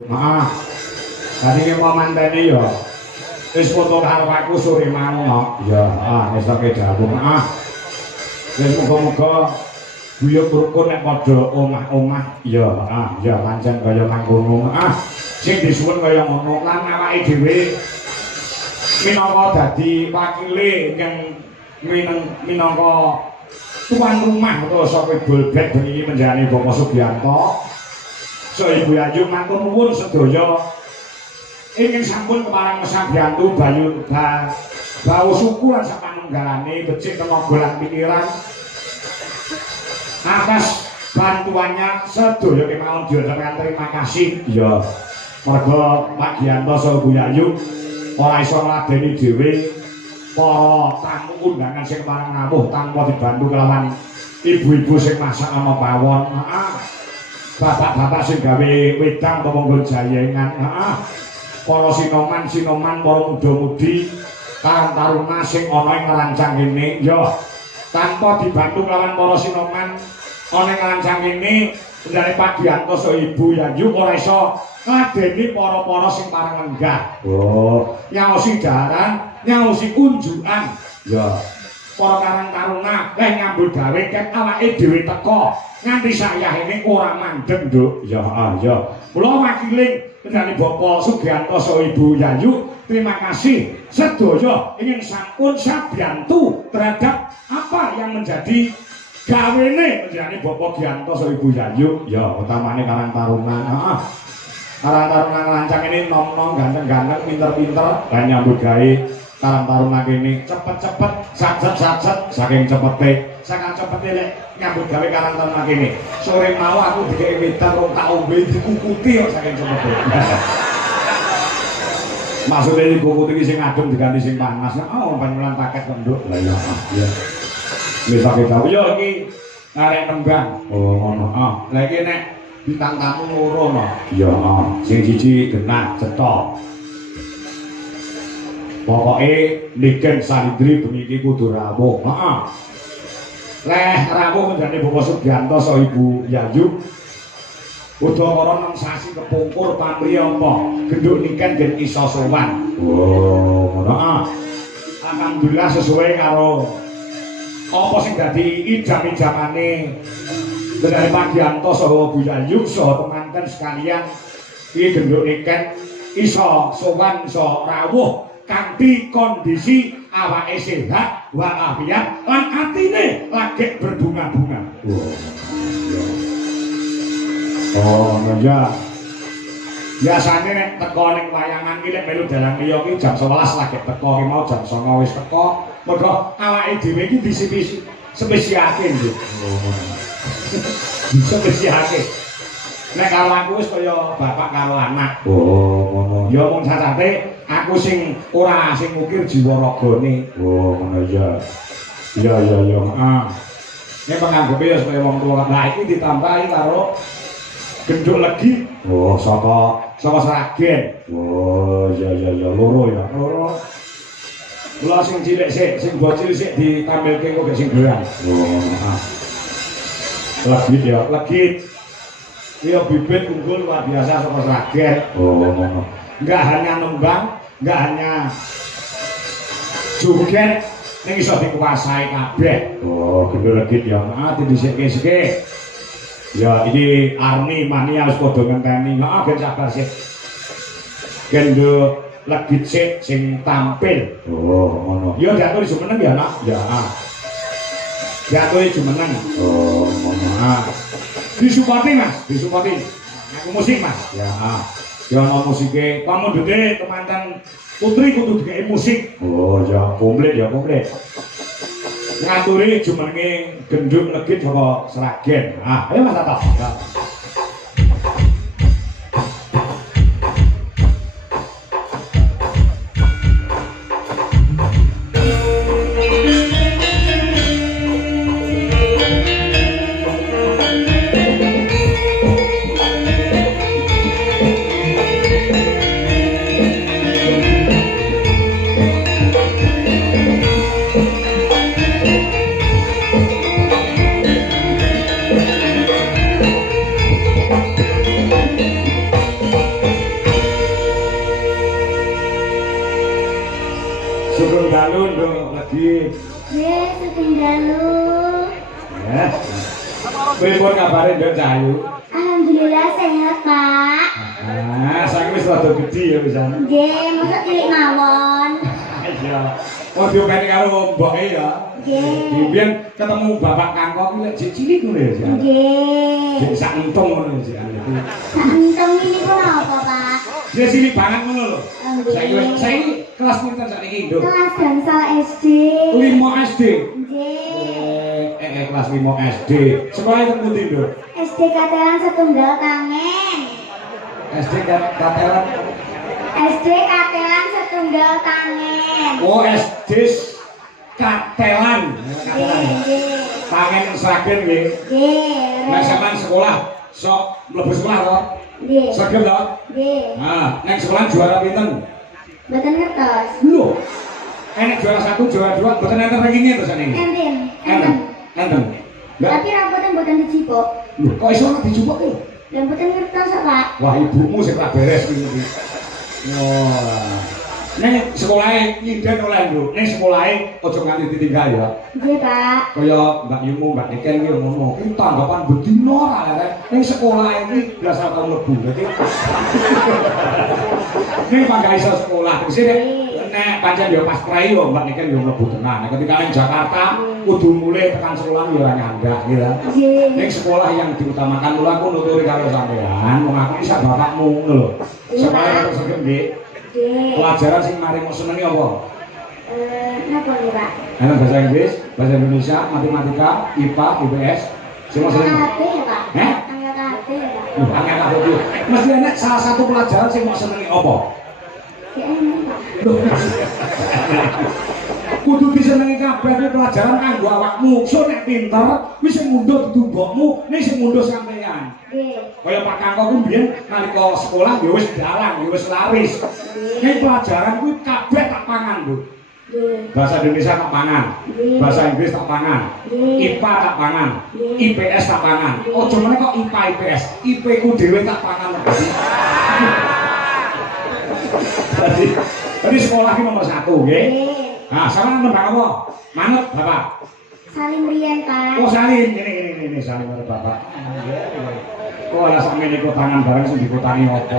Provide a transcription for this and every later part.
Heeh. Dadi ki pamantene ya wis foto karo aku sore mau no. Ya, heeh esoke dawuh. Heeh. Wis muga-muga guyub rukun nek padha omah-omah ya, heeh, ya pancen kaya mangkono. Heeh. Sing disuwun kaya ngono lan awake dhewe minangka dadi wakile yang minangka tuan rumah utawa saka Bolbet bengi menjani Bapak Sugiyanto. So Ibu Ayu matur nuwun sedaya ingin sampun kemarang Sabiyantu Bayu bau suku lan sapanunggalane becik tenaga lan pikiran atas bantuannya sedaya kemawon diucapkan terima kasih ya merga Pak Giyanto so Ibu Ayu ora iso ngladeni dhewe para tamu undangan sing marang rawuh tanpa dibantu kelawan ibu-ibu sing masak ana pawon. Bapak-bapak sing gawe wedang utawa nggon jayengan, para sinoman, para muda-mudi, taruna sing ana ing rancang kene, ya tanpa dibantu kelawan para sinoman ana ing rancang kene, ndare Pak Giyanto so Ibu Yayu ora iso ngladeni para-para sing pareng lenggah. Oh, nyaosi daran, nyaosi kunjukan, ya. Para karang taruna leh nyambut gawe ket awake dhewe teko nganti sayahene ora mandeg, Nduk. Ya, ya. Kula wakiling pendani Bapak Sugiyanto so Ibu Yayu, terima kasih sedaya ingin sampun sabiyantu terhadap apa yang menjadi gawene pendani Bapak Giyanto so Ibu Yayu. Ya, utamane karang taruna. Karang taruna nglancang ini nom-nom ganteng-ganteng pinter-pinter lan nyambut gawe karang taruna kene cepet-cepet sajet-sajet saking cepete lek nyambut gawe karang taruna kene sore mau aku dikek wedan rong tak ombe dikukuti kok saking cepete. Maksudnya dikukuti iki sing adem diganti sing panas. Oh panjulan paket penduk lah ya. Ya. Wis sakit tau yo iki arek nembang. Oh ngono. Lah iki nek bintang tamu loro no. Ya, sing siji genah cetok. Pokoke Niken Salindri bengi iki kudu rawuh. Heeh. Leh rawuh menjane Bapak Sugiyanto so Ibu Yayu. Udakara 6 sasi kepungkur pamriya apa genduk Niken den iso sowan. Oh, ngono. Alhamdulillah sesuai karo apa sing dadi idam-idamane dari Pak Giyanto saha Bu Yayu saha temanten sekalian iki genduk Niken iso sowan iso rawuh kanthi kondisi awake sehat walafiat lan atine lagi berbunga-bunga. Oh, ya. Biasane nek teko ning wayangan iki nek melu dalang liya iki jam 11 lagi teko ki mau jam 09.00 wis teko. Mergo awake dhewe iki spesiake nggih. Bisa spesiake. Nek karo aku wis kaya bapak karo anak. Oh, ngono. Ya mung cacate aku sing ora sing ngukir jiwa ragane. Oh, ngono ya. Iya. Nek panganggepe ya kaya wong tuwa. Lah iki ditambahi karo genduk legi. Oh, saka Sragen. Oh, iya loro ya. Loro. Kula sing cilik sik, sing bocil sik ditampilke kok sing goyang. Oh, legit ya, legit. Iya bibit unggul luar biasa saka Sragen. Oh, ngono. Enggak hanya nembang, enggak hanya joget, ning iso dikuasai kabeh. Oh, gendul legit ya. Didhisik-dhisik. Ya, iki Arni mania wis padha ngenteni. Ben sabar sik. Gendul legit sik sing tampil. Oh, ngono. Ya diatur jumeneng ya, Nak. Ya. Diatur jumeneng. Oh, ngono. Disupati Mas, disupati. Aku musik Mas. Ya. Ya ana musike. Kamu dhewe temanten putri kudu dikeki musik. Oh ya, komplit ya, komplit. Ngaturi jumenenge genduk legit saka Sragen. Ayo Mas Tato. dalu nduk lagi. Nggih, saking dalu. Ya. Pripun kabare Nduk Cahayu? Alhamdulillah sehat, Pak. Ah, saiki wis rada gedhi ya pisan. Nggih, mosok cilik mawon. Iya. Oh diopeni karo mboke ya. Nggih. Biyen ketemu Bapak Kangkok iki lek cilik ngono ya. Nggih. Sing sak entung ngono ya. Santung ini kok apa, Pak? Dia cilik banget ngono lho. Nggih. Saiki kelas pinten sakniki, Nduk? Kelas gangsal SD. 5 SD. Nggih. Kelas 5 SD. Sekolah itu pundi, Nduk? SD Katelan Setunggal Tangen. SD Katelan. SD Katelan Setunggal Tangen. Oh, SD Katelan. Nggih. Tangen Sragen nggih. Nggih. Nek sampean sekolah sok mlebu sekolah to? Nggih. Sregep to? Nggih. Nah, nek sekolah juara pinten? Mboten ngertos. Lho. Enek juara 1, juara 2, mboten enten rankinge to sakniki? Enten. Enten. Enten. Tapi rambutnya mboten dicipok. Lho, kok iso ora dijupuk lho? Dan mboten ngertos, Pak. Wah, ibumu sing tak beres kuwi. Wah. Nek sekolahe nyiden oleh Nduk. Nek sekolahe aja nganti ditinggal ya. Nggih, Pak. Kaya Mbak Yumu, Mbak Niken iki ngono. Ki tanggapan bedino ora lek ning sekolah iki biasa tau mlebu. Dadi ning pangga iso sekolah. Sing nek pancen yo pas prai yo Mbak Niken yo mlebu tenan. Nek ketika ning Jakarta kudu mulai tekan sekolah yo ora nyandak gitu. Nggih. Ning sekolah yang diutamakan lho aku nuturi karo sampean, wong aku iki sak bapakmu ngono lho. Sekolah terus segem nggih. Nggih. Pelajaran sing mari mau senengi apa? Napa nih, Pak? Ana bahasa Inggris, bahasa Indonesia, matematika, IPA, IPS. Sing mau seneng. KP ya, Pak? Heh? Angka KP ya, Pak? Angka kabeh. Mesti enek salah satu pelajaran sing mau senengi apa? Ya enak, Pak. Lho. Kudu disenengi kabeh kuwi pelajaran kanggo awakmu. So nek pinter, wis sing mundhut dudu mbokmu, nek sing mundhut sampean. Nggih. Kaya Pak Kangkok kuwi mbiyen nalika sekolah ya wis dalang, ya wis laris. Nek pelajaran kuwi kabeh tak pangan, Bu. Nggih. Bahasa Indonesia tak pangan, bahasa Inggris tak pangan, IPA tak pangan, IPS tak pangan. Ojo meneh kok IPA IPS, IP ku dhewe tak pangan. Jadi sekolah iki nomor 1 nggih. Nah, sampeyan nembang apa? Manut Bapak. Salim riyen, Pak. Oh, salin ini salin karo Bapak. Kok ala sampe niku tangan bareng sing dikutani apa?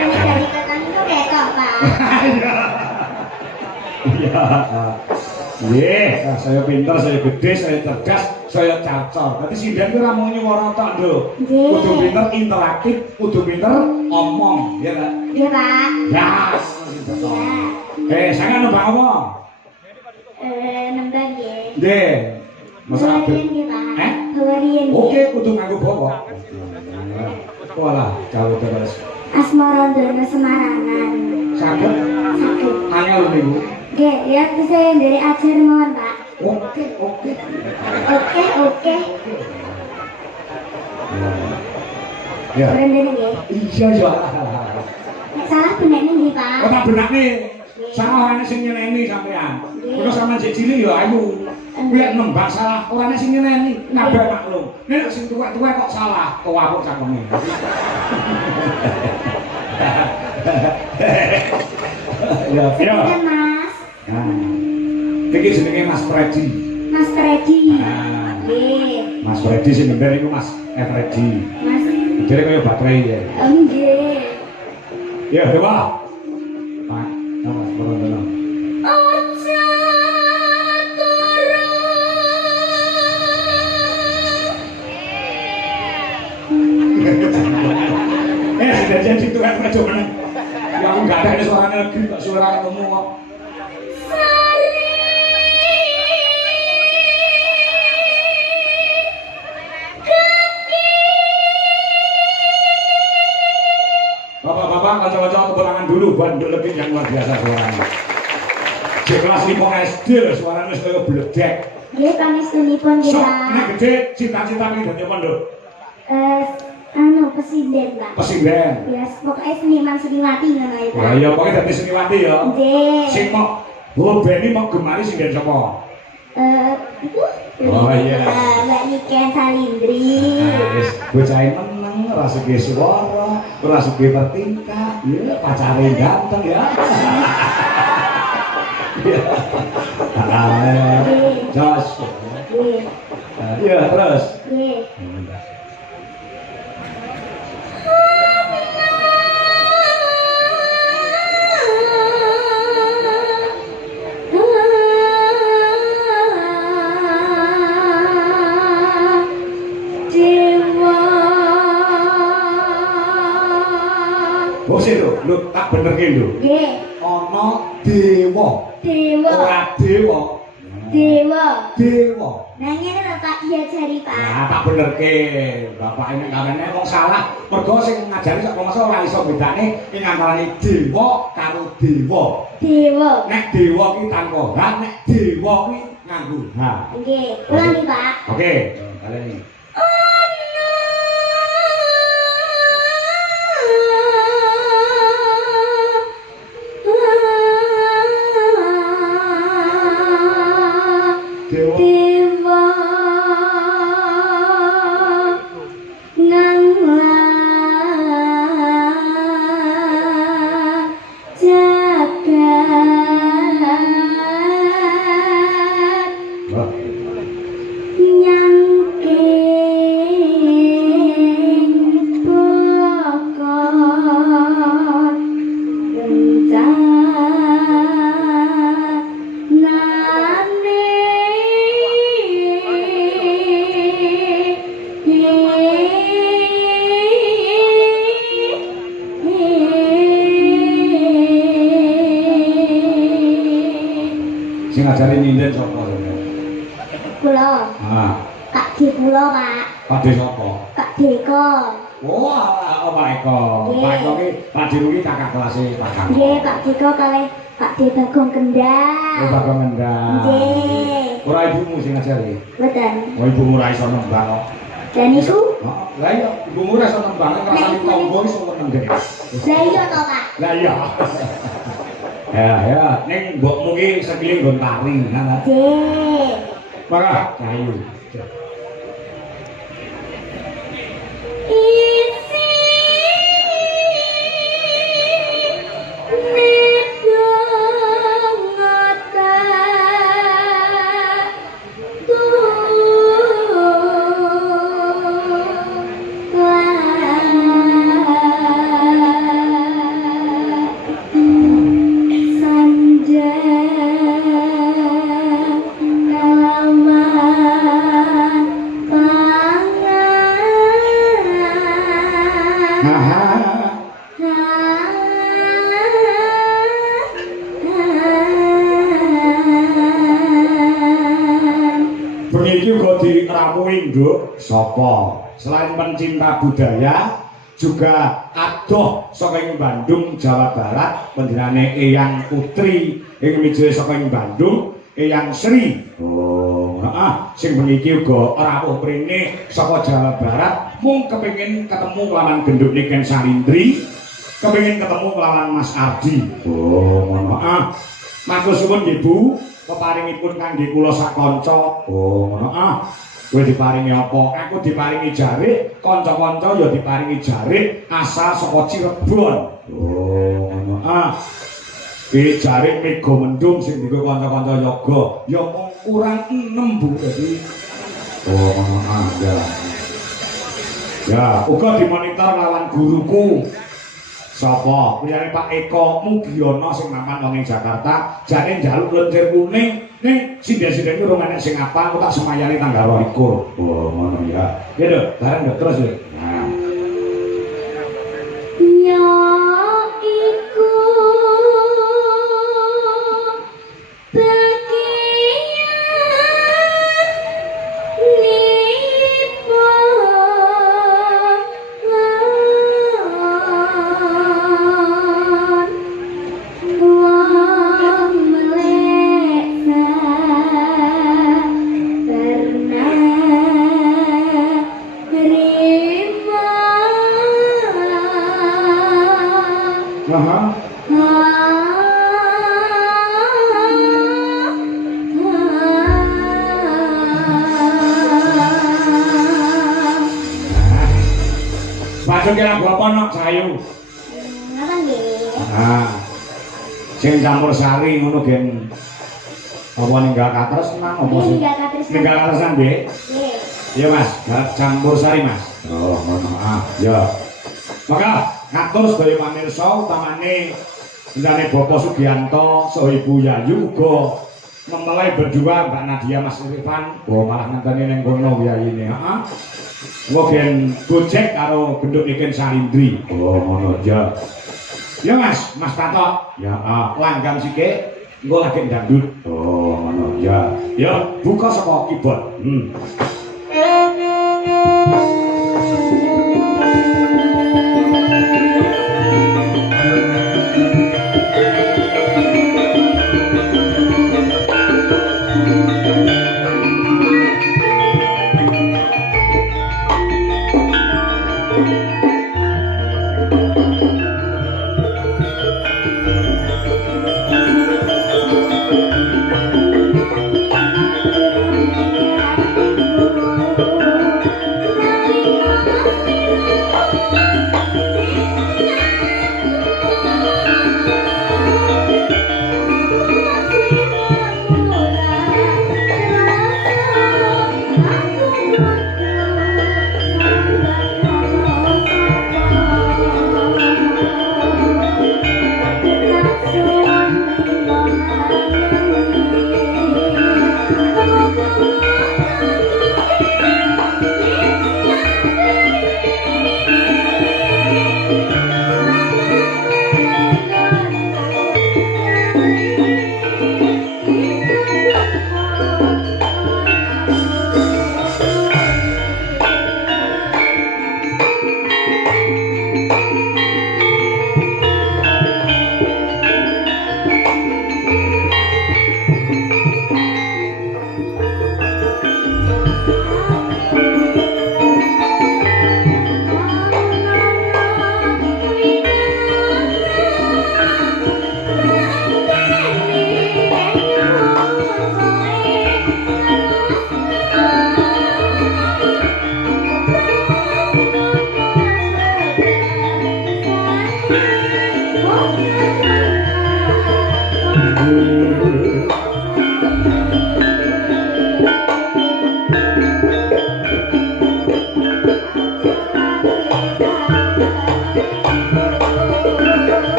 Ini dari ketang itu ketok, Pak. Iya. Nggih, saya pinter, saya gede, saya cerdas, saya cacor. Dadi sinden kuwi ora mung nyuwara tok, Nduk. Kudu pinter interaktif, kudu pinter ngomong, ya ta? Nggih, Pak. Ya. Saya nembang apa? Nembang nggih. Nggih. Masa Bawa abet. riyen nggih, Pak. Eh? Bawa riyen nggih. Oke, kudu nganggo bawa. Walah, jauh terus. Asmarandono Semarangan. Saged Sakit. angel niku. Nggih, ya saya dari ajar mohon, Pak. Oke. Oke. Ya. Rendene nggih. Iya ya. Nek salah benekne nggih, Pak. Oh tak benakne. Salah ana sing nyeneni sampean. Terus sampean sik cilik ya ayu. Kuwi nembang salah, ora ana sing nyeneni. Kabeh maklum. Nek sing tuwek-tuwek kok salah, kok apuk cangkeme. Ya, ya. Mas. Nah. Iki jenenge Mas Freddy. Mas Freddy. Nah. Nggih. Mas Freddy sing ngender iku Mas Freddy. Mas. Jadi kaya baterai ya. Nggih. Ya, dewa. Pak, Mas Purwodono. Ojo Sudah jadi Tuhan aja meneng. Ya aku enggak ada suara negeri kok suara ketemu kok. Bapak-bapak, kaca-kaca keberangan dulu bandel lebih yang luar biasa suaranya. Di kelas 5 SD lho suaranya kaya bledek. Nggih, pangestunipun nggih, Sok, Pak. nek gede cita-cita iki dadi apa, Nduk? Presiden, Pak. Presiden. Ya, pokoknya seniman seniwati ngono ya, Pak. Wah, ya pokoknya dadi seniwati ya. Nggih. Sing mau Beni mau gemari sing den sapa? Iku. Oh, iya. Mbak Niken Salindri. Wis bocahe meneng, ora sugih swara, ora sugih bertingkah, ya pacare ganteng ya. Jos. Nggih. Iya, terus. Nggih. Oh sih lu tak benerke lho. Nggih. Ana dewa. Dewa. Ora dewa. Dewa. Dewa. Nah ngene lho Pak diajari Pak. Nah, tak benerke. Bapak ini karene wong salah. Mergo sing ngajari sak mangsa ora iso bedane ing antarané dewa karo dewa. Dewa. Nek dewa ki tanpa ha, nek dewa ki nganggo ha. Nggih. Ulangi Pak. Oke, baleni. Dewa nang jagat nyangking pokok Sing ngajari ninden sapa sampeyan? Kula, Ah, Kak D kula, Pak. Pakde sapa? Kak Deko. Wah, Pak Eko. Pak Eko ki Pak Dewi ki kakak kelas e Pak Kang. Nggih, Kak Deko kalih Kak D Bagong Kendal. Oh, Bapak ngendang. Nggih. Ora ibumu sing ngajari. Mboten. Oh, ibumu ora iso nembang kok. Dan niku? Heeh. Lah iya, ibumu ora iso nembang, ngrasani tangga iso meneng deh. Lah iya to, Pak. Lah iya. Ya, ning mbokmu ki sekile nggon tari, nah. Nggih. Maka kayu. Isi nedongata sanja kalaman Bengi iki uga diramuhi nduk sapa? Selain pencinta budaya juga adoh saka ing Bandung, Jawa Barat, panjenengane Eyang Putri ing mijil saka ing Bandung, Eyang Sri. Oh, heeh, sing bengi iki uga rawuh prene saka Jawa Barat, mung kepengin ketemu lawan genduk Niken Salindri, kepengin ketemu lawan Mas Ardi. Oh, ngono. Ah, matur suwun nggih Bu. Keparingipun kangge kula sak kanca. Oh, ngono ah. Kowe diparingi apa? Aku diparingi jarik, kanca-kanca ya diparingi jarik asal saka Cirebon. Oh, ngono ah. Iki jarik Mega Mendung sing dienggo kanca-kanca yoga, ya mung kurang 6 Bu. Dadi oh, ngono ah, ya. Ya, uga dimonitor lawan guruku. Sapa? Priyane Pak Eko Mugiono sing mapan wong ing Jakarta, jane njaluk lenjer kuning ning sinden-sinden iki urung enek sing apa, aku tak semayani tanggal 22. Oh, ngono ya. Ya lho, bareng lho terus lho. Nah. ya iku Aha. Baju kira gua apa nok sayu. Ngapa nggih? Nah. Sing campur sari ngono gen apa ninggal katresnan apa sih? Ninggal katresnan nggih. Nggih. Iya Mas, campur sari Mas. Oh, ngono. Ah, ya. Maka ngatur sedaya pamirsa utamane ndane Bapak Sugiyanto saha Ibu Yayu uga mempelai berdua Mbak Nadia Mas Irfan. Oh, malah ngenteni ning kono yayine. Heeh. Engko gen gojek karo genduk iken Sarindri. Oh, ngono ya. Ya Mas, Mas Patok. Ya, langgam sikik engko lagi dangdut. Oh, ngono ya. Ya, buka saka keyboard.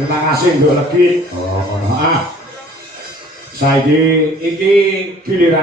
Terima kasih untuk legi. Oh, saiki iki giliran